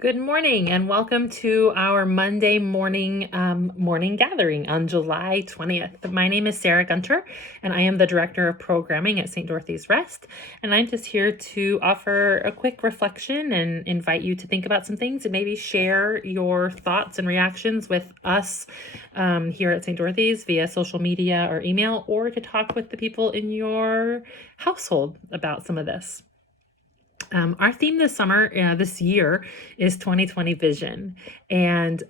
Good morning and welcome to our Monday morning gathering on July 20th. My name is Sarah Gunter and I am the Director of Programming at St. Dorothy's Rest. And I'm just here to offer a quick reflection and invite you to think about some things and maybe share your thoughts and reactions with us here at St. Dorothy's via social media or email, or to talk with the people in your household about some of this. Our theme this year, is 2020 vision. And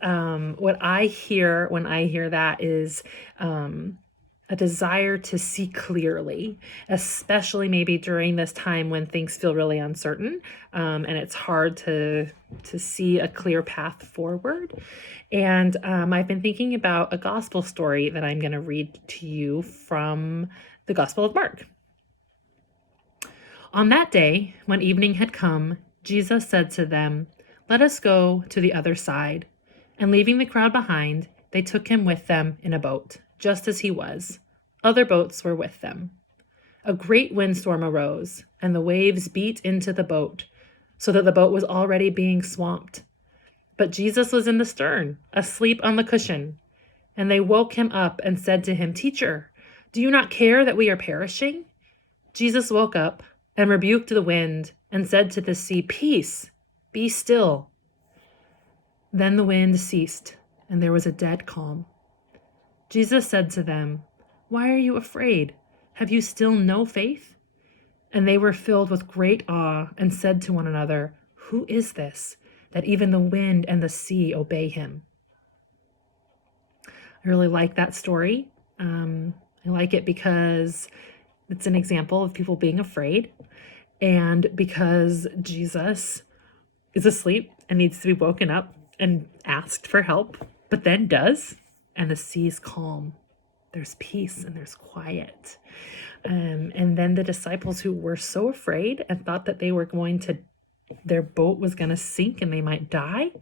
what I hear when I hear that is a desire to see clearly, especially maybe during this time when things feel really uncertain, and it's hard to see a clear path forward. And I've been thinking about a gospel story that I'm going to read to you from the Gospel of Mark. On that day, when evening had come, Jesus said to them, "Let us go to the other side." And leaving the crowd behind, they took him with them in a boat, just as he was. Other boats were with them. A great windstorm arose, and the waves beat into the boat, so that the boat was already being swamped. But Jesus was in the stern, asleep on the cushion. And they woke him up and said to him, "Teacher, do you not care that we are perishing?" Jesus woke up and rebuked the wind and said to the sea, "Peace, be still." Then the wind ceased, and there was a dead calm. Jesus said to them, "Why are you afraid? Have you still no faith?" And they were filled with great awe and said to one another, "Who is this, that even the wind and the sea obey him?" I really like that story. I like it because it's an example of people being afraid, and because Jesus is asleep and needs to be woken up and asked for help, but then does, and the sea's calm. There's peace and there's quiet. And then the disciples who were so afraid and thought that their boat was going to sink and they might die,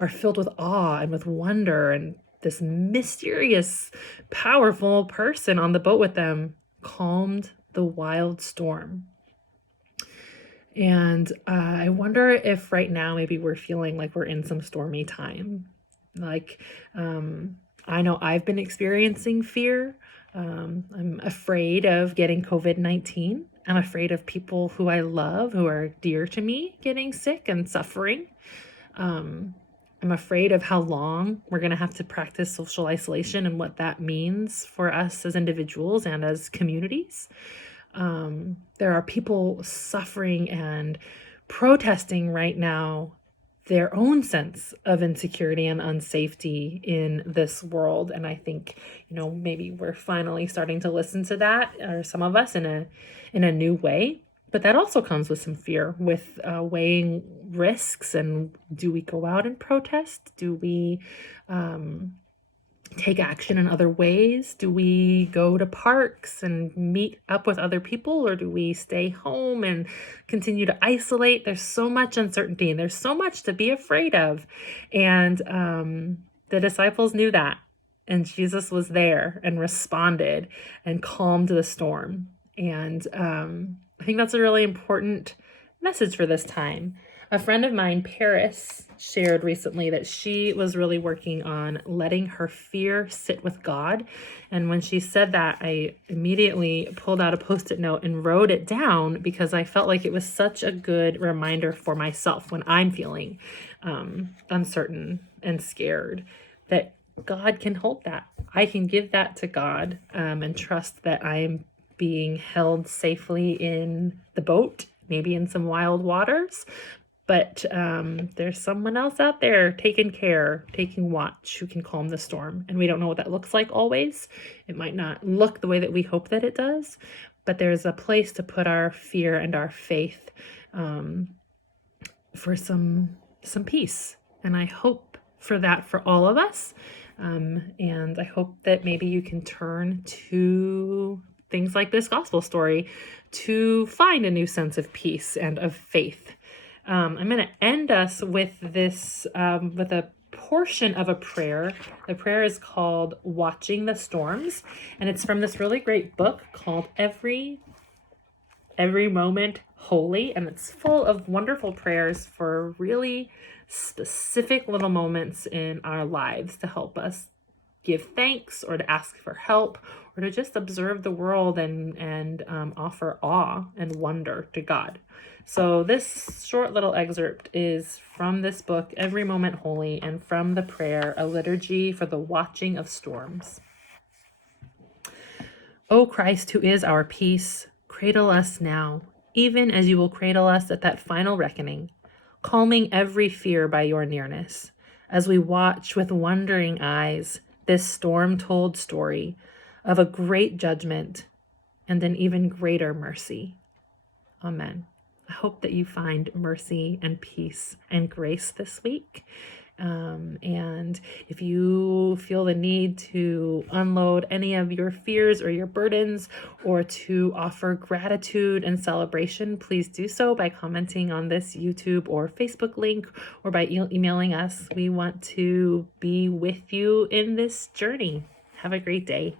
are filled with awe and with wonder, and this mysterious, powerful person on the boat with them calmed the wild storm. And I wonder if right now maybe we're feeling like we're in some stormy time. Like, I know I've been experiencing fear. I'm afraid of getting COVID-19. I'm afraid of people who I love, who are dear to me, getting sick and suffering. I'm afraid of how long we're going to have to practice social isolation and what that means for us as individuals and as communities. There are people suffering and protesting right now their own sense of insecurity and unsafety in this world. And I think, maybe we're finally starting to listen to that, or some of us in a new way. But that also comes with some fear, with weighing risks. And do we go out and protest? Do we take action in other ways? Do we go to parks and meet up with other people, or do we stay home and continue to isolate? There's so much uncertainty and there's so much to be afraid of. And the disciples knew that, and Jesus was there and responded and calmed the storm. And I think that's a really important message for this time. A friend of mine, Paris, shared recently that she was really working on letting her fear sit with God. And when she said that, I immediately pulled out a Post-it note and wrote it down, because I felt like it was such a good reminder for myself when I'm feeling uncertain and scared, that God can hold that. I can give that to God and trust that I am being held safely in the boat, maybe in some wild waters. But there's someone else out there taking watch, who can calm the storm. And we don't know what that looks like always. It might not look the way that we hope that it does, but there's a place to put our fear and our faith for some peace. And I hope for that for all of us. And I hope that maybe you can turn to things like this gospel story to find a new sense of peace and of faith. I'm going to end us with this, with a portion of a prayer. The prayer is called Watching the Storms, and it's from this really great book called Every Every Moment Holy, and it's full of wonderful prayers for really specific little moments in our lives to help us give thanks or to ask for help or to just observe the world and offer awe and wonder to God. So this short little excerpt is from this book, Every Moment Holy, and from the prayer, A Liturgy for the Watching of Storms. O Christ, who is our peace, cradle us now, even as you will cradle us at that final reckoning, calming every fear by your nearness, as we watch with wondering eyes this storm-told story of a great judgment and an even greater mercy. Amen. I hope that you find mercy and peace and grace this week. And if you feel the need to unload any of your fears or your burdens or to offer gratitude and celebration, please do so by commenting on this YouTube or Facebook link or by emailing us. We want to be with you in this journey. Have a great day.